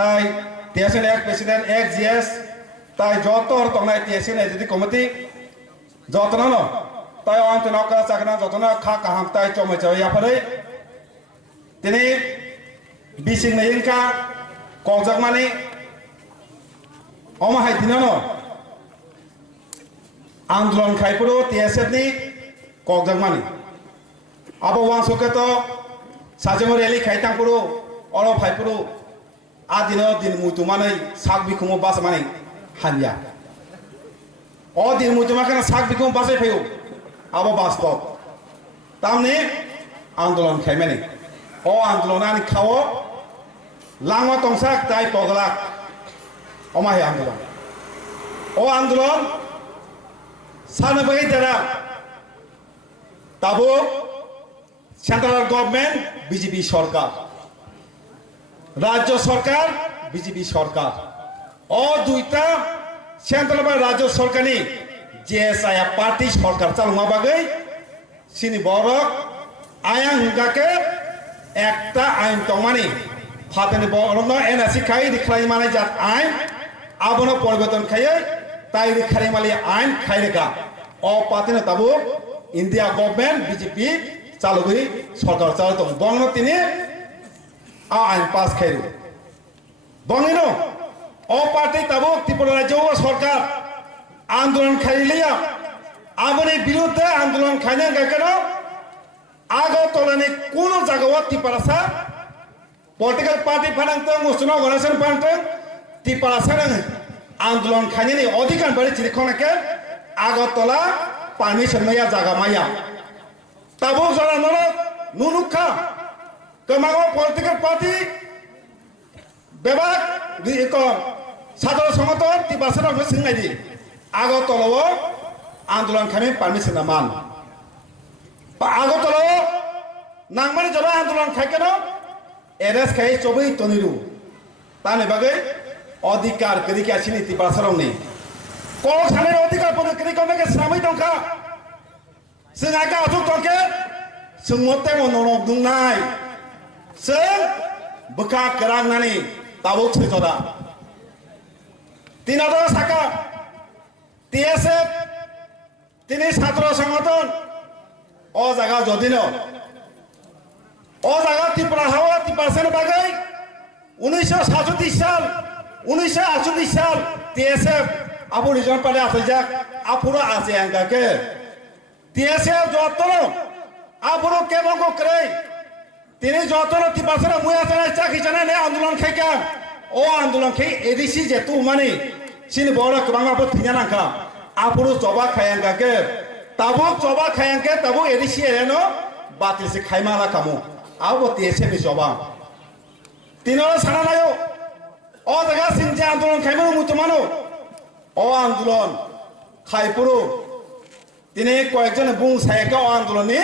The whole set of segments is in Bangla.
তাই টিএসএন এক প্রেসিডেন্ট এক জিএস তাই যত তংনাই টিএসএন যদি কমিটি যতন ন তাই অন্তন অকরা চাকনা যতন খা কাহাম তাই চমে চাই আপারে তিনি বিসিং নেইনকা কজক মানে অমাহাই দিন ন আন্দোলন খাইপুরো টিএসএফ নি কজক মানে আবো ওয়াংসকে তো সাজেমো রেলি খাইতাংপুরো অর ফাইপুরো আদিন দিন মুতুমাनै সাক বিকুমো বাস মানে হানিয়া অ দিন মুতুমাখানে সাক বিকুমো বাসে ফেও আবো বাস্তব তামনি আন্দোলন খাইমানি অ আন্দোলনানি খাও লাংমা তংসাক তাই পগলাক অমাহে আন্দোলন ও আন্দোলন সানে বাগै দারা তাবো সেন্ট্রাল গভর্নমেন্ট বিজেপি সরকার রাজ্য সরকার বিজেপি সরকার ও দুইটা সেন্ট্রাল বা রাজ্য সরকারনি জেএসআই পার্টি সরকার চালমা বাগै সিনি বরক আয়াং হুগাকে একটা আইন তমানি ফাতেনি বরন এনআরসি খাই রিখাই মানে জাত আইন আবনো পরিবর্তন খাই তাই রিখাই মালি আইন খাই রেখা ও পাতেনে তাবো ইন্ডিয়া গভর্নমেন্ট বিজেপি চালুগৈ সরকার চালু দं বংনো তিনি আইন পাস খাইরু বংনিনো ও পার্টি তাবো ত্রিপুরা রাজ্য সরকার আন্দোলন খাইলিয়া আবনি বিরুদ্ধে আন্দোলন খাইনে কেন আগরতলানি কোন জায়গাও ত্রিপুরা পলিটিক্যাল পার্টি ফানাংতং মুসলিম অর্গানাইজেশন ফানাংতং ত্রিপুরা আন্দোলন খাইনি অধিকার বাড়ি চিরিখনাকে আগরতলা পারমিশন মাইয়া জায়গা মাইয়া তাবো যারা নরক নুনুখা কেমাগো পলিটিক্যাল পার্টি বিভাগ সাধারণ সংগঠন ত্রিপুরা সিংনাই দি আগরতলাও আন্দোলন খাইনি পারমিশন মান আগরতলাও নাংমানি যারা আন্দোলন খাইকেন এরেস খাই চবই তনিরু তানে বাগै অধিকার কেদিকে আসিনি ত্রিপুরা সারংনি কল সানের অধিকার পদ কেদিকে শ্রামই দंखा जों आगा आथुक दंके जों मते मनरक दुंनाय जों बोखा केरांनानै दाबो थैजरा 3000 টাকা টিএসএফ তিনি ছাত্র সংগঠন ও জায়গা যদিন ও জায়গা ত্রিপুরা হাওয়া ত্রিপুরা বাগै 1967 সাল 1968 সাল টিএসএফ আবু রিজন পালে আছে যাক আপুরা আছে আঙ্গাকে টিএসএফ যতন আপুরো কেবল করে তিনি যতন ত্রিপুরা মুয়া জানাই চাকি জানাই আন্দোলন খাইকা ও আন্দোলন খাই এডিসি যেতু মানে সিনি বড় কবাংবাবো থিনা নাখা আপুরো জবা খায়াঙ্গাকে তাবো জবা খায়াঙ্কে তাবো এডিসি এনো বাতিলসে খাইমালা কামো আবো টিএসএফ জবা তিনরা সানা নাयो ও জায়গা সিনজে আন্দোলন খাইমো মুতমানো ও আন্দোলন খাইপুরো তিনি কয়েকজন বুং সাইকে ও আন্দোলনে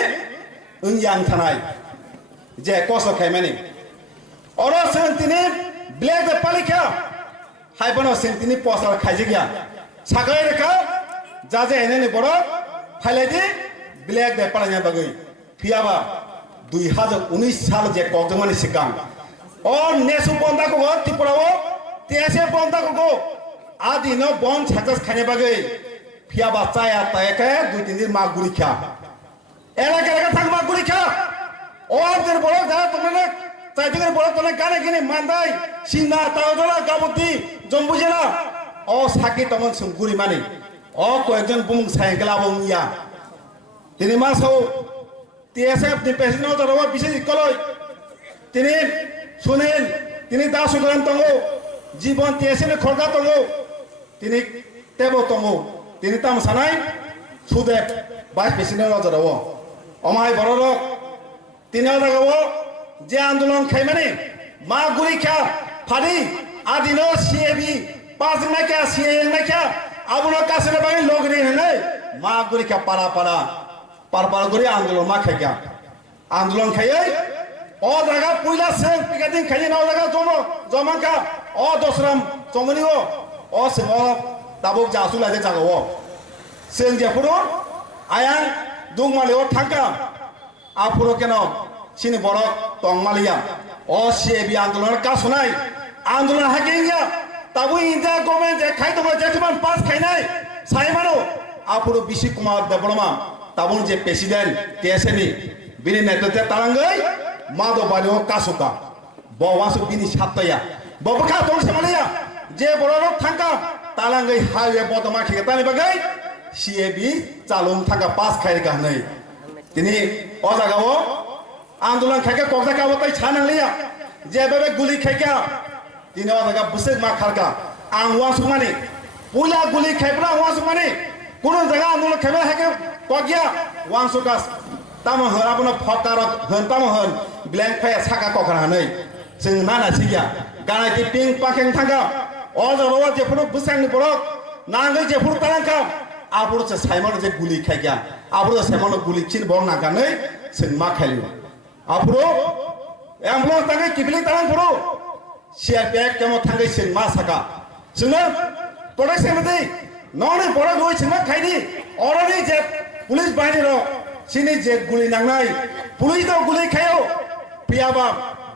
উইয়াং থানাই যে কষ্ট খাইমানি অরো সেন তিনি ব্ল্যাক দে পালিকা হাইবনো সেন তিনি পসার খাইজে গিয়া সাগাই রেখা যা যে এনে বড় ফাইলাইদি ব্ল্যাক দে পালাইয়া বাগৈ ফিয়াবা 2019 সাল যে কজমানি সিকাং ও নেসু বন্ধা কো ত্রিপুরাও তেসে বন্ধা কো আদিন বন ছাকাস খাইনে বাগৈ ফিয়াবা চায়া তায়কে 2-3 দিন মাগ গুলি খা এলাকা এলাকা থাক মাগ গুলি খা ও আপনাদের বড় যা তোমরা চাইদিনের বড় তোলে গানে গিনে মান্দাই সিনা তাওজলা গাবতি জম্বুজেলা ও সাকি তমন সুগুরি মানে ও কয়েকজন বুং সাইকেল আবংইয়া তিনি মাসও টিএসএফ নি প্রেসিডেন্ট জরবা বিশেষ কলই তিনি শুনেন তিনি দাসুগ্রাম তঙ্গো জীবন টিএসএফ খরগা তঙ্গো তিনি তেবো তঙ্গো তিনি তাম সানাই সুদেব ভাইস প্রেসিডেন্ট জরব অমাই বড় তিনি জাগাও যে আন্দোলন খাইমানে মা গুলি খা ফাদি আদিন সিএবি পাঁচ নাইকা সিএ নাইকা আবুনো কাছে বাগै লগরি হলে মা গুলি খা পাড়া পাড়া পারপার করে আন্দোলন মা খাইকা আন্দোলন খাইয়ে ও জায়গা পয়লা সেং পিকেটিং খাইয়ে নাও জায়গা জমাকা ও দসরাম চমনিও ও সেং দাবক জাসু লাগে জাগাও সেং যে পুরো আয়াং দুংমালিও থাকা আপুরো কেন সিনি বড় টংমালিয়া ও সিএবি আন্দোলনের কাজ শোনাই आंदोलन हाकिंग ताबु इंडिया गवर्नमेंट जे खाइ दङ जेथिमान पास खाइनाय साइमानो आपुरो बिसि कुमार देबरमा ताबु जे प्रेसिडेंट टीएसएनि बिनि नेतृत्व तालांगै मादो बालिओ कासुका बवासु बिनि सातया बबखा दं सेमालिया जे बररो थांका तालांगै हाइवे बदमा खेतानि बागै सीएबी चालुं थांका पास खाइगा नै तिनि अजागाव आंदोलन खाइका कक्ता कावतै छानांलिया जे बेबे गुली खाइका तिनि अजागा बुसे मा खारका आं वासुमानि पुला गुली खाइब्रा वासुमानि कुनो जगह आंदोलन खाइबा हाके कगिया वांसुकास ताम हराबनो फकार होन ताम होन ब्लैंक फाया साका कखरानै जों नाना सिगिया गानाय पिंक पाकें थांगा अजरवा जेफोर बुसांनि बरक नांगै जेफोर तालांका आबुर से साइमन जे गुली खाइया आबुर साइमन गुली चिन बर नागानै जों मा खाइलु आबुर एम्बुलेंस तांगै किबलिं तालां फुरु सीआरपीएफ केमो थांगै जों मा साका जोंनो प्रोटेक्शन दे ननै बरक होय जों मा खाइनि अलरेडी जे पुलिस बाहिनी र सिनि जे गुली नांनाय पुलिस दो गुली खायो पियाबा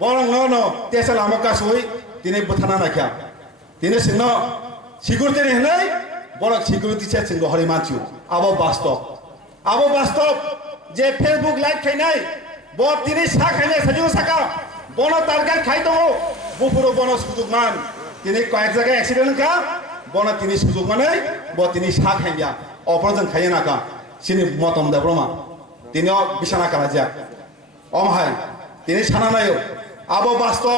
बरं न तेसा लामका सय दिनै बुथाना नाख्या दिनै सिंनो सिकिउरिटी होनै बरक सिकिउरिटी से सिंगो हरि मानसिउ आबो वास्तव जे फेसबुक लाइव खाइनाय ब दिनै सा खाइनाय सजिउ साका बन तारगार खाइ दङ बुफुरो बन सुजुगमान दिनै कयेक जायगा एक्सिडेंट का बन दिनै सुजुगमानै ब दिनै सा खाइया अप्रजन खाइ नाका सिनि मतम देब्रमा दिनै बिसाना कालाजिया अमहाय दिनै साना नायो आबो वास्तव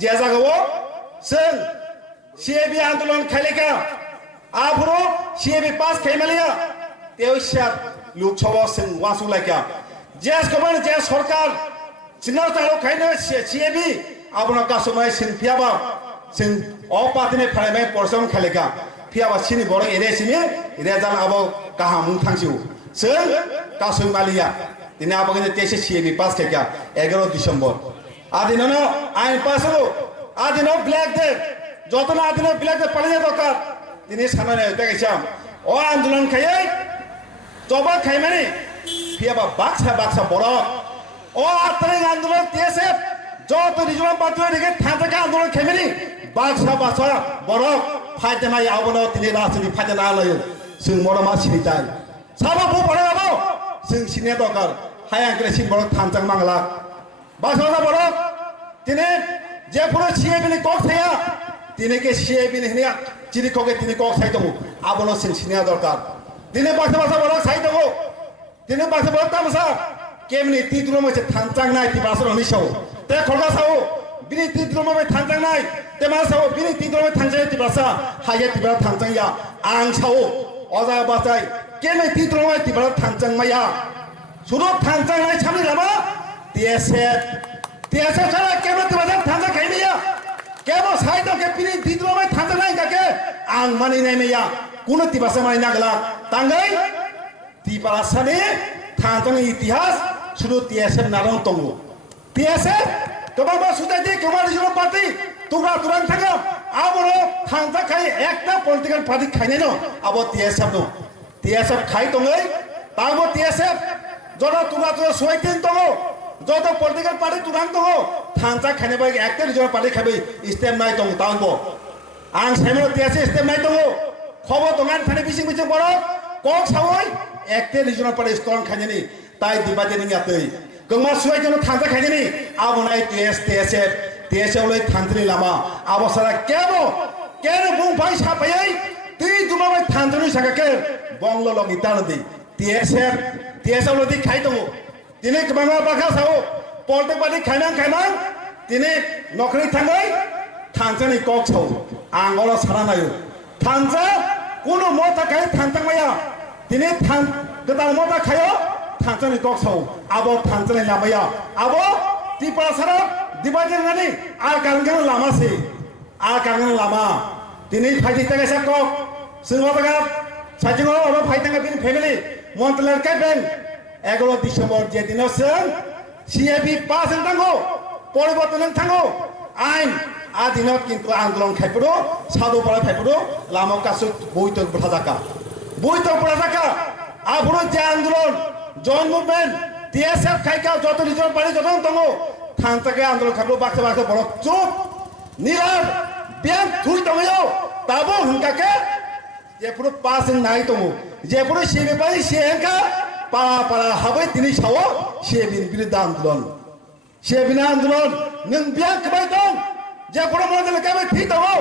जे जागाव जों सीएबी आंदोलन खाइलेका आफुरो सीएबी पास खाइमालिया तेवसिया लोकसभा जों वासुलाइका जे गभर्नमेंट जे सरकार सिनाव तालो खाइनो सीएबी आबनो कासुमाय सिन फियाबा जों अ पार्टीनि फाइनाय परसम खाइलेका फियाबा सिनि बर एरेसिनि रेजाल आबो गाहाम मुं थांसिउ जों कासुमालिया दिनै आबगने तेसे सीएबी पास खाइका 11 डिसेम्बर आदिनो आइन पास हो आदिनो ब्लैक डे जतना आदिनो ब्लैक डे पालिया दरकार दिनै सानानै देखायसाम अ आंदोलन खायै जबा खाइमानि फियाबा बाक्सा बरक अ आत्रिक आंदोलन तेसे जत रिजनल पार्टी रे थांका आंदोलन खाइमानि बाक्सा बरक फाइदनाय आबनो दिनै राजनीति फाइदना लयो जों मरमा सिनिताय साबा बु बरक जों सिने दरकार हाया ग्रेसिन बरक थांजां मांगला बाक्सा बरक दिनै जेफोर सीएबी कक थाया दिनै के सीएबी हिनिया चिरि कके दिनै कक साइ दङ आबनो जों सिनिया दरकार दिनै बाक्सा बरक साइ दङ दिनै बाक्सा बरक तामसा केमनि तिद्रुमै से थांजांनाय तिबासर हनिसौ ते खलगा साउ बिनि तिद्रुमै थांजांनाय ते मा साउ बिनि तिद्रुमै थांजाय तिबासा हाये तिबा थांजांया आं साउ अजा बासाय केमनि तिद्रुमै तिबा थांजांमाया सुरु थांजांनाय सामनि लामा तेसे सारा केमो तिबासा थांजां खाइनिया केमो साइ दो के बिनि तिद्रुमै थांजांनाय गाके आं मानिनाय मैया कुनो तिबासा मानि नागला तांगै तिबासानि थांजांनि इतिहास सुरु टीएसएफ नारं तंगो टीएसएफ गोबां सुजाइदि गोबां रिजनल पार्टी तुरा तुरां थांगा आबो थांजा खाइ एकटा पलिटिकल पार्टी खाइनाय न आबो टीएसएफ खाइ दङै ताबो टीएसएफ जदा तुरा सुइटिन दङ जद पलिटिकल पार्टी तुरां दङ थांजा खाइनाय बाय एकटा रिजनल पार्टी खाबै स्टेप नाय दङ तांबो आं साइमन टीएसएफ स्टेप नाय दङ खबर दङान थाने बिसिं बर कक सावै एकटे रिजनल पार्टी स्ट्रं खाइनायनि ताइ दिबादे नियातै गंमा सुइटिन थांजा खाइनायनि आबो नाय टीएसएफ लय थांजनि लामा आबो सारा केनो बुंफाय साफायै दै दुमाबाय थांजनि सागाके बंगलो लग इतान दि टीएसएफ लदि खाइ दङ दिनै गोबां बाखा साव पलिटिक पार्टी खाइनां दिनै नखरि थाङै थांजनि कक साव आंगला सारा नायो थांजा कुनो मता खाइ थांजांमाया दिनै गोदान मता खायो थांजनि कक साव आबो थांजनि लामाया आबो तिपासारा दिबादे नानि आर कांगन लामा दिनै फाइदि थागासा कक जोंहा बागा साजिङो अरो फाइदाङा बिनि फेमिलि मन्थलार काइबेन 11 डिसेम्बर जे दिनो जों सीएबी पास थांगो परिवर्तन थांगो आइन आ दिनत किन्तु आंदोलन खाइपुरो सादु पारा खाइपुरो लामा कासु बयतो बुथाजाका आफुरो जे आंदोलन जन मुभमेन्ट टीएसएफ खाइका जत रिजनल पार्टी जत दङो थांजाके आंदोलन खाइपुरो बाक्सा बरक चुप nilar biang thui tongayo tabo hungkake je puro passing nai tongo je puro shebe pai shehenka para habai tini sawo shebin biruddha andolon shebin andolon nung biang kbai tong je puro model kabe thi tongo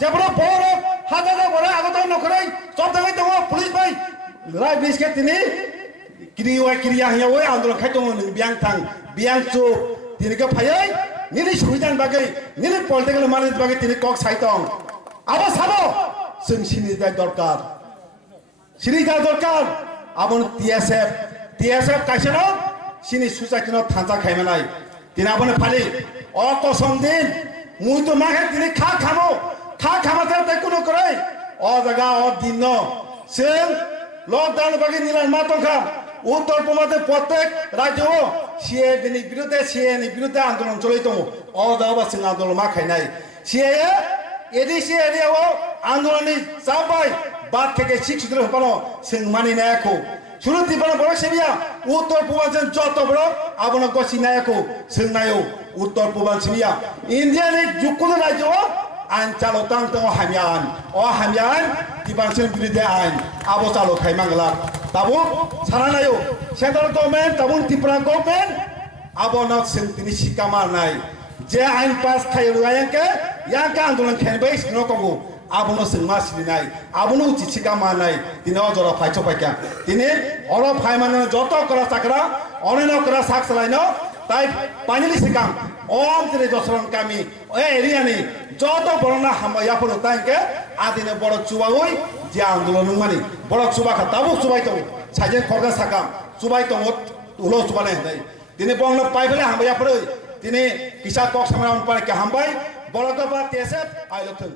je puro boro hada bora agoto nokrai sob dagai tongo police bai rai biske tini kiriya hiya oi andolon khai tongo nung biang chu tini ka phayai nini suidan bagai nini political management bagai tini kok saitong abo sabo sing sini dai dorkar abon TSF kaisano sini susakino thansa khaimanai tini abone phali oto somdin mui to maghe tini kha khamate tai kuno korai o jaga o dinno sing lockdown bagai nilan matongkha উত্তর পূর্বাঞ্চলের প্রত্যেক রাজ্য সিএবিনি বিরুদ্ধে আন্দোলন চলে দङ অজাবা সিং আন্দোলন মা খাইনাই সিএ এডিসি এরিয়াও আন্দোলননি চাবাই বাদ থেকে শিক্ষিত হপানো সিং মানি নায়াকো শুরু দিবানো বড় সেবিয়া উত্তর পূর্বাঞ্চল যত বড় আবনো গসি নায়াকো সিং নায়ো উত্তর পূর্বাঞ্চলিয়া ইন্ডিয়ানি যুক্তরাজ্য রাজ্য আইন চালো তাং তং হামিয়ান দিবাংসেন বিরুদ্ধে আইন আবো চালো খাইমাংলা তাবো সারানায়ো সেন্ট্রাল গভর্নমেন্ট তাবো ত্রিপুরা গভর্নমেন্ট আবো না সিং তিনি শিকামা নাই যে আইন পাস খাইরো ইয়াকে আন্দোলন খেনবাই সিনো কগো আবনো সিং মা সিনাই আবনো উচিত শিকামা নাই তিনি অজরা ফাইছো পাইকা তিনি অর ফাই মানে যত করা চাকরা অনেন করা সাক চালাইনো তাই পানিলি শিকাম অম তিনি দশরন কামি এরিয়ানি যত বড়না হামাইয়াফোর তাইকে আদিনে বড় চুবাই যে আন্দোলন মানি বড় চুবা খা তাবো চুবাই তো সাইজে খরগা সাকাম চুবাই তো উলো চুবালে নাই তিনি বংল পাই ফেলে হামাইয়াফোর তিনি কিসা কক সামরাম পারে কে হামবাই বড় তো বা TSF আইলথন